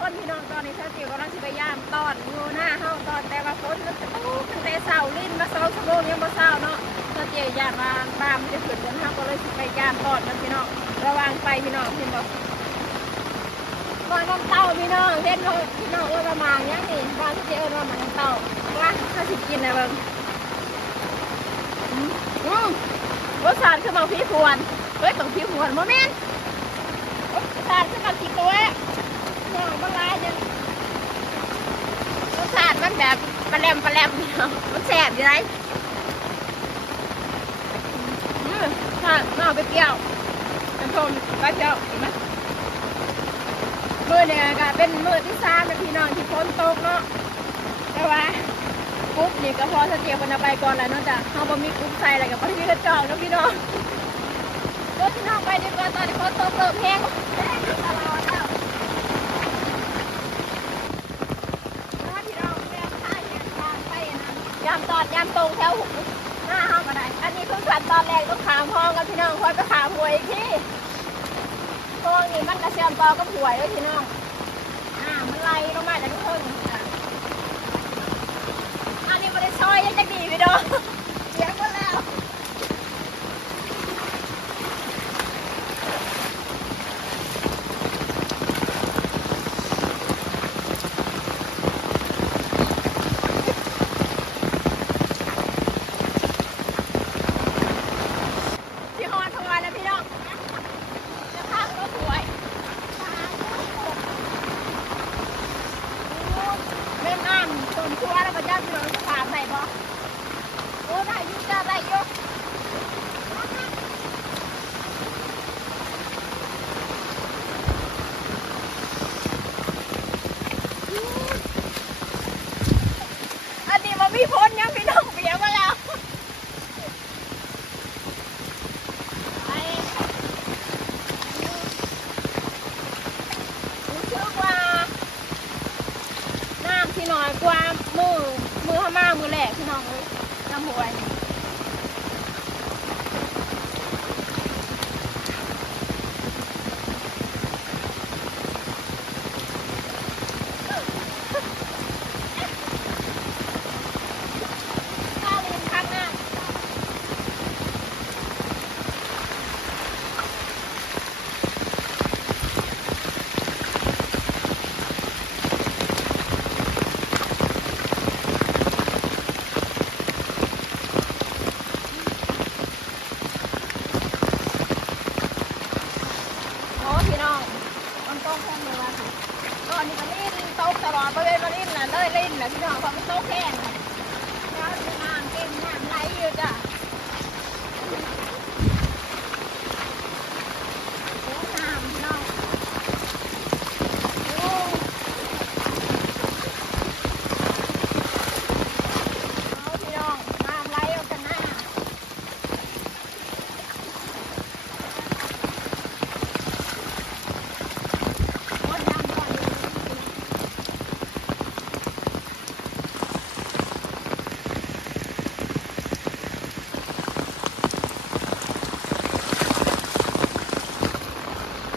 คนพี่น้องตอนนี้ชาติวกำลังสิไปย่ามตอนอยู่หน้าเฮาตอนแต่ว่าฝนมันจะตกตั้งแต่เช้าลิ้นมาสองชั่วโมงยังบ่เช้าเนาะชาติวย่ามมาบ้ามันจะขึ้นกันเฮาก็เลยสิไปย่ามตอนกันพี่น้องระวังไปพี่น้องพี่น้องบ้านน้ำเต้าพี่น้องเห็นว่าพี่น้องเอิ้นว่าหมางยังนี่บ้านชาติวเอิ้นว่ามางน้ำเต้าว่าถ้าสิกินนะเบิ่งอืมอืมรสชาติคือมางพี่พวนเฮ้ยมางพี่พวนโมเมนต์รสชาติคือมางกี่ตัว น้องมันลายจังรสชาติมันแบบปลาแรมปลาแรมพี่น้องมันแสบอยู่ไรอืมชาติน้องไปเปรี้ยวน้ำส้มไปเปรี้ยวเห็นไหมมือเนี่ยก็เป็นมือที่สามนะพี่น้องที่ฝนตกเนาะแต่ว่ากุ๊บนี่ก็พอสเตียคนไปก่อนแล้วเนาะจ้ะเขาบ่มีกุ๊บใส่อะไรกับบ่มีกระจอกเนาะพี่น้องรถพี่น้องไปดีกว่าตอนนี้ฝนตกเริ่มแห้งแล้วตล อดยามตอดยามตรงแถวหน้าห้องก็ได้ อันนี้เพิ่งขันตอนแรกต้องขามห้องกับพี่น้องคอยไปขามหวยอีกที่ตรงนี้มันกระเชื่อมต่อกับหวยด้วยพี่น้อง อ่ามันไล่ลงมาจากทุกคนอันนี้มันได้ซอยยังจะดีพี่น้องเสียหมดแล้ว พี่ฮอนทำงานนะพี่น้องจะพาก็สวยเล่นน้ำต้นชัวแล้วก็ย่าพี่น้องจะถามไหนบ่โอ้ได้อยุ่จ้าได้อยุ่อันนี้มันมีพ้นยังพี่น้องเบียมาแล้ว ไปรู้สึกว่าน้ำที่น้อยกว่ามือ มือห้ามือแหลกพี่น้องเลยน้ำหวยข้าวลินข้างหน้า โอ้พี่น้องมันต้องแค่เนื้อสิตอนนี้ก็ลิ้นตกตลอดบริเวณมาลิ้นน่ะเลยลิ้นน่ะพี่น้องเพราะมันตกแห้งน่ะแล้วน้ำเต็มน้ำไหลอยู่จ้ะโอ้น้ำพี่น้องโอ้เอาพี่น้องน้ำไหลออกจากหน้า โอ้ยน้ำก่อน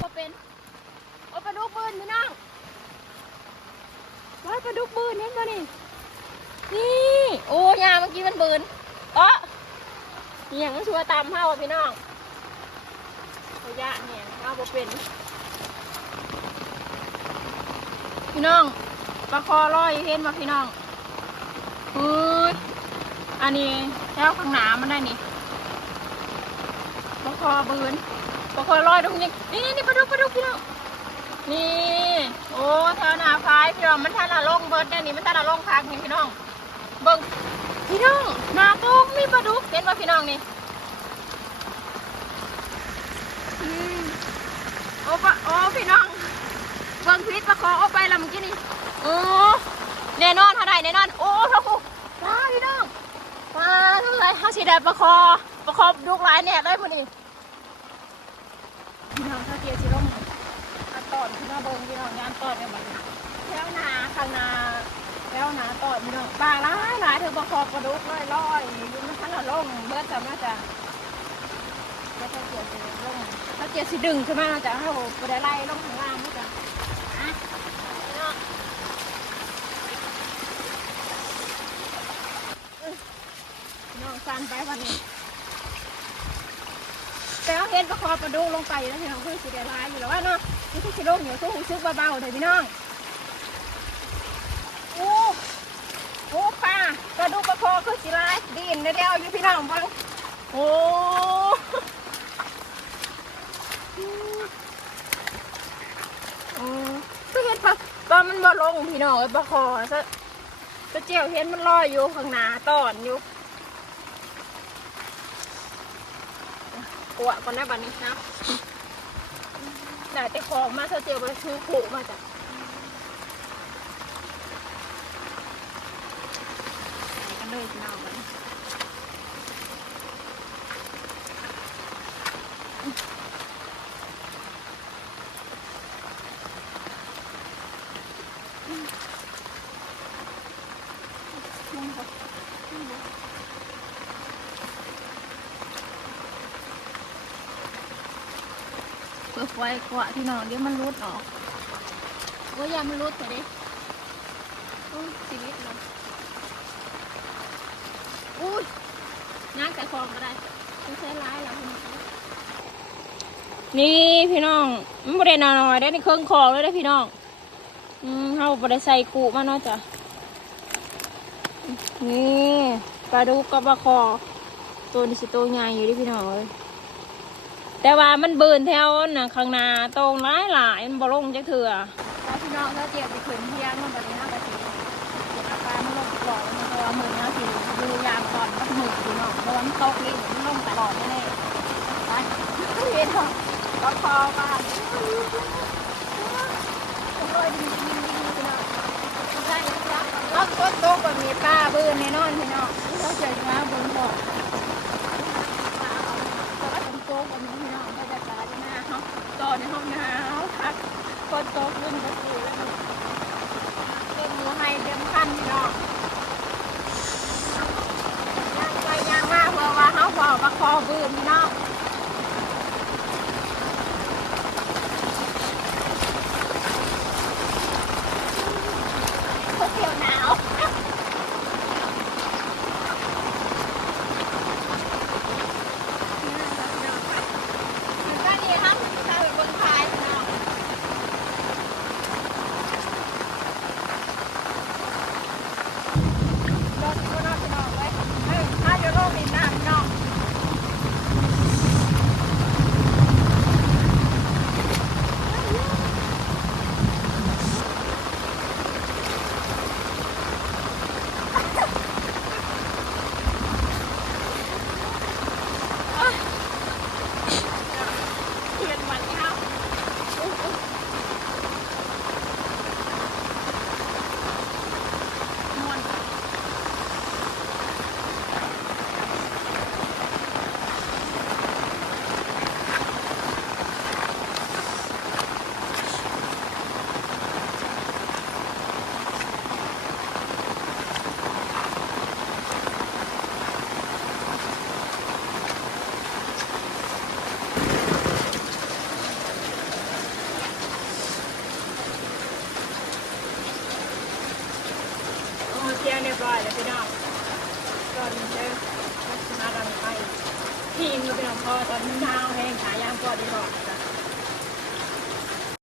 ก็เป็นโอ้ปลาดุกบืนพี่น้องว้ายปลาดุกบืนเห็นป่ะนี่ นี่ โอ้ยาเมื่อกี้มันบืนเอ๋ออ หย่าวตามเฮาพี่น้องโอ้ยะเนี่ยเฮาบ่เป็น พี่น้องปลาคอลอยเห็นมาพี่น้องเฮ้ยอันนี้แถวข้างหนามันได้นี่ปลาคอบืนปลาคอลอยตรงนี้นี่นี่ปลาดุกปลาดุกพี่น้องนี่ โอ้แถวหนาพายพี่น้องมันท่าละลงเบิร์ดได้นี่มันท่าละลงพักนี่พี่น้องเบิ่งพี่น้องนาตรงมีปลาดุกเห็นป่ะพี่น้องนี่อืมโอ้ ปะโอ้พี่น้องเบิ่งพิษประคองออกไปแล้วเมื่อกี้นี่โอ้แน่นอนเท่าไหร่แน่นอน โอ้พระครูว้าพี่น้องว้าเท่าไร่ห้าสีแดงประคอประคอลูกหลายแน่เลยพวกนี้พี่น้องถ้าเกียร์สิลงอันตอนพี่น้องเบิ่งพี่น้องงานตอนกันบัดนี้แถวนาข้างนาแถวนาตอพี่น้องปลาหลายหลายเธอประคอประดุกลอยลอยอยู่มันทันละลงเบิดจำน่าจะ ดี๋เขาเจียสิสีดึงขึ้นมาเราจะเขาไปได้ไล่ลงข้างล่างนี่จ้ะน้อน้องซันไปวันนี้แต่ว่าเห็นก็คอประดูลงไปแล้วเห็น้อขึ้นสีแดงลายอยู่แล้วว่าเนาะนี่ที่สีลงอยู่ตู้หูซึกเบาๆเลยพี่น้องโอ้โอ้ปลากระดูกปลาคอคือสีลายดินเดียวอยู่พี่น้องบ้างโอ้ อืมก็เห็นปะปลามันบ่ลงพี่น้องไอ้ประคอซะก็เจียวเห็นมันลอยอยู่ข้างหน้าตอนอยู่ปวก่อนนะบัดนี้นะได้แต่ของมาเธอเจียวไปซื้อขู่มาจ้ะไปกันเลยพี่น้องบัดนี้ เปิดไฟกว่าพี่น้องเดี๋ยวมันรุดออกว่ายามันรุดเถอะดิโอ้ยชีวิตเราอุ้ยย่างแต่คลองก็ได้ต้องใช้ร้ายแล้วน้องนี่พี่น้องมันบริเวณน้อยได้ในเครื่องคองเลยได้พี่น้อง อืมเขาบริใส่กูมาเนาะจ้ะนี่ปลาดุกกับปลาคอตัวนี้สิตัวใหญ่อยู่ดิพี่น้องเลย แต่ว่ามันเบินแถวน่ะข้างหน้าตรงหลายหลายมันบ่ลงจักเถื่อแล้วพี่น้องก็เจียบไปขึ้นเที่ยงมันแบบนี้น่าจะสิเดี๋ยวอาการมันลงตลอดมันตัวมือเขาสิดูยามก่อนมันมือพี่น้องเพราะว่ามันตกนี่มันลงตลอดแน่ๆไปเห็นหรอปลาคอบ้านโอ้ยดีดีดีพี่น้อใช่ครับวก็โต๊ะแบบมีป้าเบืนแน่นอนพี่น้องเขาเจอมาบนพอป้าเอาแต่ ว่าเป็นโต๊ะแบบนี้พี่น้องก็จะจ่ายหน้าเขาต่อในห้องน้ำพักคนโต๊ะขึ้นก็คือแล้วมันเป็นมือให้เต็มขั้นพี่น้องยางไปยางมาเพราะว่าเขาบอกว่าคอบืนพี่น้องเขาเที่ยวหนาว ก็ดีครับถ้าเป็นคนพายเนาะรถก็น่าไปนอนเลยเฮ้ยถ้าจะโลกอีกนานเนาะเทียนมันครับ ม่วนค่ะโอเคเรี ยบร้อยแล้วพี่น้องตอนนี้เจอพัฒนาดันไปทีมก็เป็นของพ่อตอนนี้เท้าแห้งขายางก็ดีกว่าจ้ะ